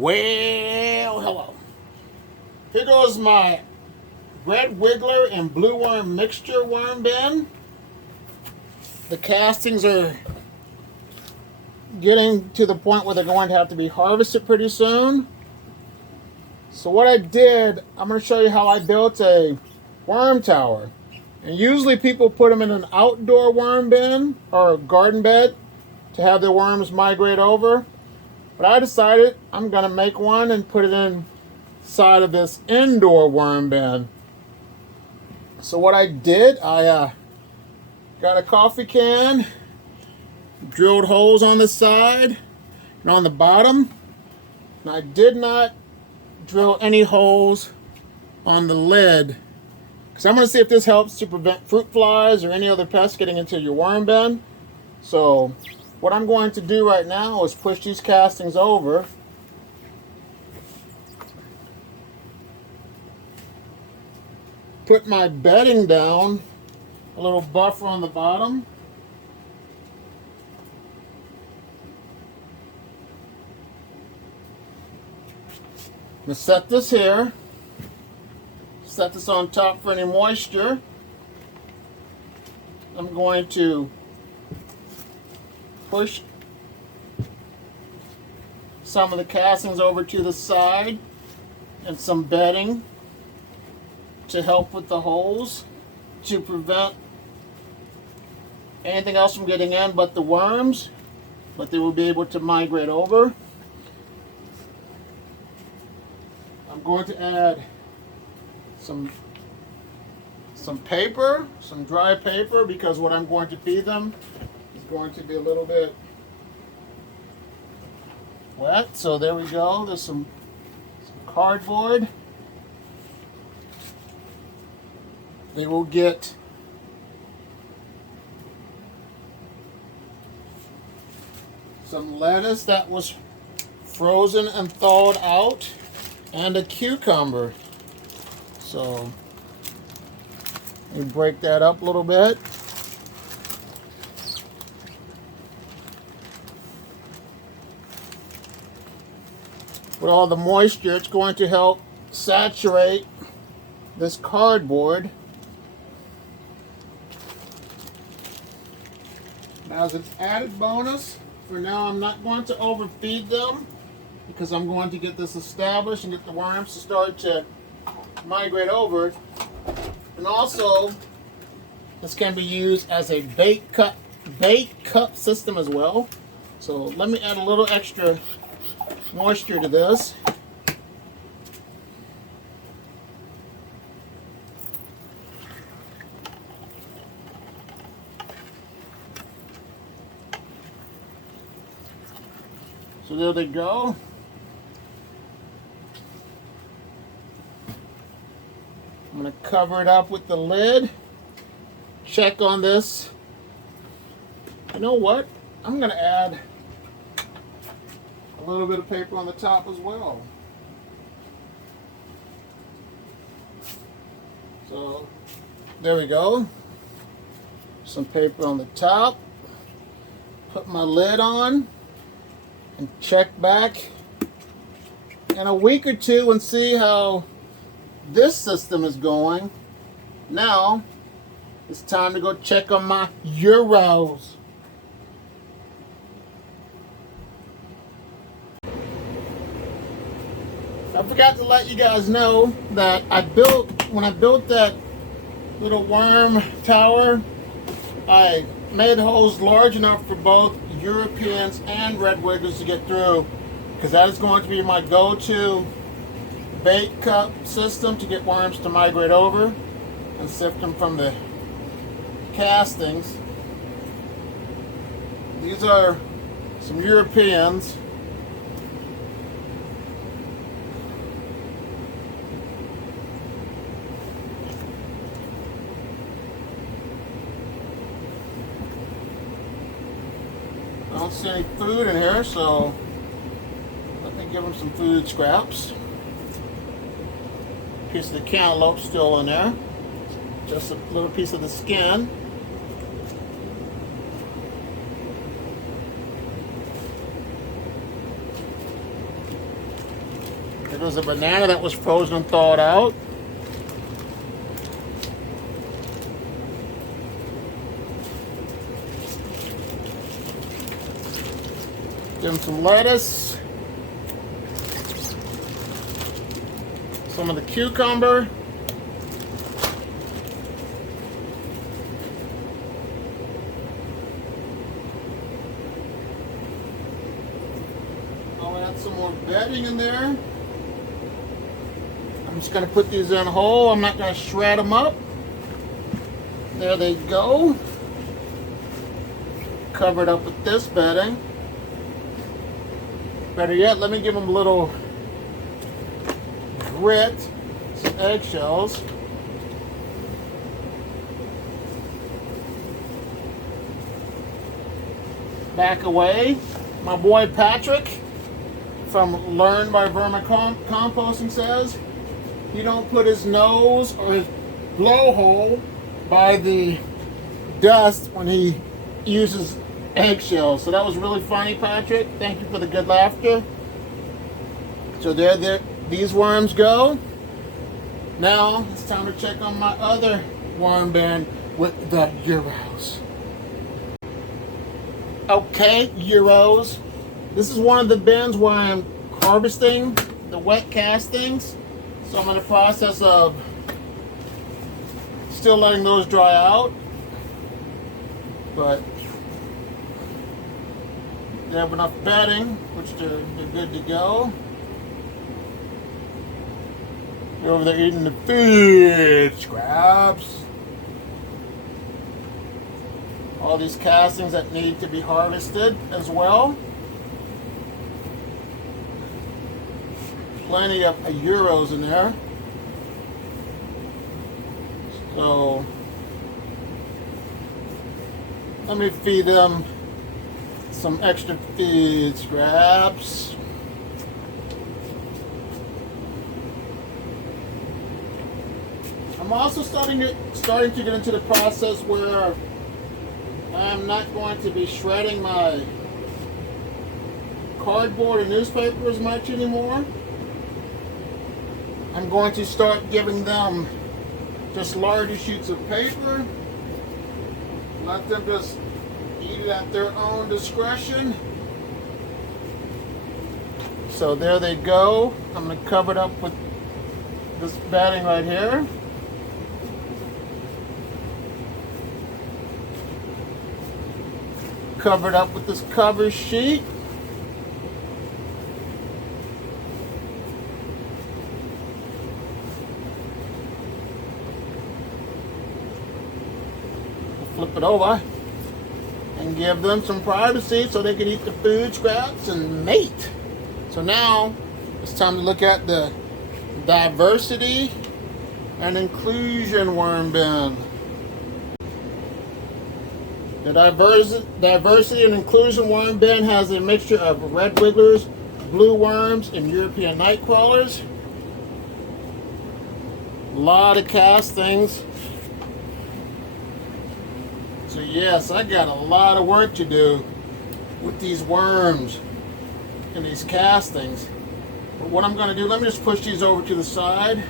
Well, hello. Here goes my red wiggler and blue worm mixture worm bin. The castings are getting to the point where they're going to have to be harvested pretty soon. So what I did, I'm going to show you how I built a worm tower. And usually people put them in an outdoor worm bin or garden bed to have their worms migrate over. But I decided I'm going to make one and put it inside of this indoor worm bin. So what I did, I got a coffee can, drilled holes on the side and on the bottom. And I did not drill any holes on the lid, because I'm going to see if this helps to prevent fruit flies or any other pests getting into your worm bin. So what I'm going to do right now is push these castings over. Put my bedding down, a little buffer on the bottom. I'm going to set this here. Set this on top for any moisture. I'm going to push some of the castings over to the side and some bedding to help with the holes to prevent anything else from getting in but the worms, but they will be able to migrate over. I'm going to add some paper, some dry paper, because what I'm going to feed them is going to be a little bit wet. So there we go. There's some cardboard. They will get some lettuce that was frozen and thawed out, and a cucumber. So we break that up a little bit. With all the moisture, it's going to help saturate this cardboard. Now, as an added bonus, for now I'm not going to overfeed them, because I'm going to get this established and get the worms to start to migrate over. And also, this can be used as a bait cup system as well. So let me add a little extra moisture to this. So there they go. I'm going to cover it up with the lid. Check on this. You know what? I'm going to add a little bit of paper on the top as well. So there we go. Some paper on the top. Put my lid on and check back in a week or two and see how this system is going. Now it's time to go check on my Euros. I forgot to let you guys know that when I built that little worm tower, I made holes large enough for both Europeans and red wigglers to get through, because that is going to be my go-to bait cup system to get worms to migrate over and sift them from the castings. These are some Europeans. I don't see any food in here, so let me give them some food scraps. Piece of the cantaloupe still in there. Just a little piece of the skin. It was a banana that was frozen and thawed out. Give them some lettuce. Some of the cucumber. I'll add some more bedding in there. I'm just going to put these in whole. I'm not going to shred them up. There they go. Cover it up with this bedding. Better yet, let me give them a little grit, some eggshells. Back away. My boy Patrick from Learn by Vermicomposting says he don't put his nose or his blowhole by the dust when he uses eggshells. So that was really funny, Patrick. Thank you for the good laughter. So there these worms go. Now it's time to check on my other worm bin with the Euros. Okay, Euros. This is one of the bins where I'm harvesting the wet castings. So I'm in the process of still letting those dry out. But they have enough bedding, which they're good to go. They're over there eating the food scraps. All these castings that need to be harvested as well. Plenty of Euros in there. So let me feed them some extra feed scraps. I'm also starting to get into the process where I'm not going to be shredding my cardboard and newspaper as much anymore. I'm going to start giving them just larger sheets of paper. Let them just eat it at their own discretion. So there they go. I'm going to cover it up with this bedding right here. Cover it up with this cover sheet. Flip it over and give them some privacy so they can eat the food scraps and mate. So now it's time to look at the diversity and inclusion worm bin. The diversity and inclusion worm bin has a mixture of red wigglers, blue worms, and European night crawlers. A lot of castings. So yes, I got a lot of work to do with these worms and these castings. But what I'm going to do, let me just push these over to the side.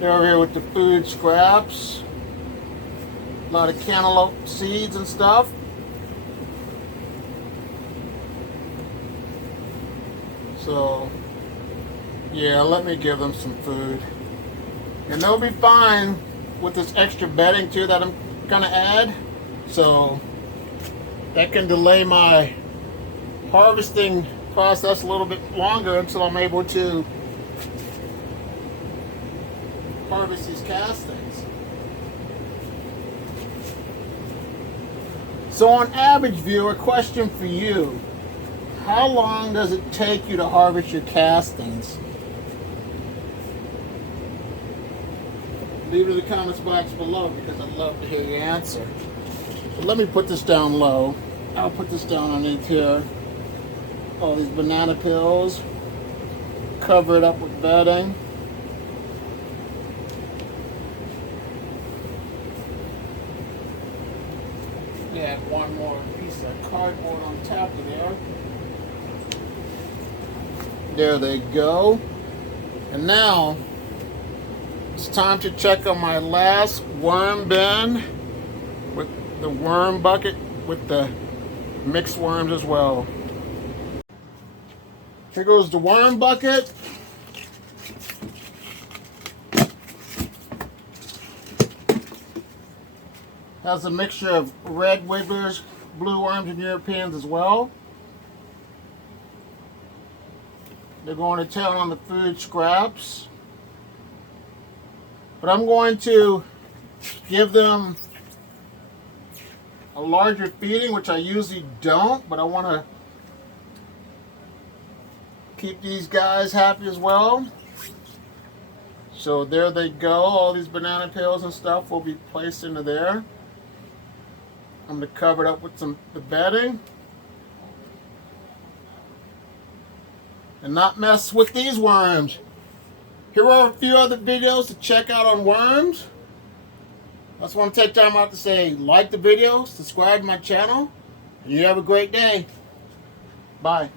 They're over here with the food scraps. A lot of cantaloupe seeds and stuff. So, yeah, let me give them some food. And they'll be fine with this extra bedding too that I'm gonna add. So, that can delay my harvesting process a little bit longer until I'm able to harvest these castings. So on average, viewer, question for you. How long does it take you to harvest your castings? Leave it in the comments box below because I'd love to hear your answer. But let me put this down low. I'll put this down underneath here. All these banana peels. Cover it up with bedding. add one more piece of cardboard on top of there. There they go. And now it's time to check on my last worm bin with the worm bucket with the mixed worms as well. Here goes the worm bucket. Has a mixture of red wigglers, blue worms, and Europeans as well. They're going to town on the food scraps. But I'm going to give them a larger feeding, which I usually don't, but I want to keep these guys happy as well. So there they go. All these banana peels and stuff will be placed into there. I'm going to cover it up with the bedding. And not mess with these worms. Here are a few other videos to check out on worms. I just want to take time out to say like the video, subscribe to my channel, and you have a great day. Bye.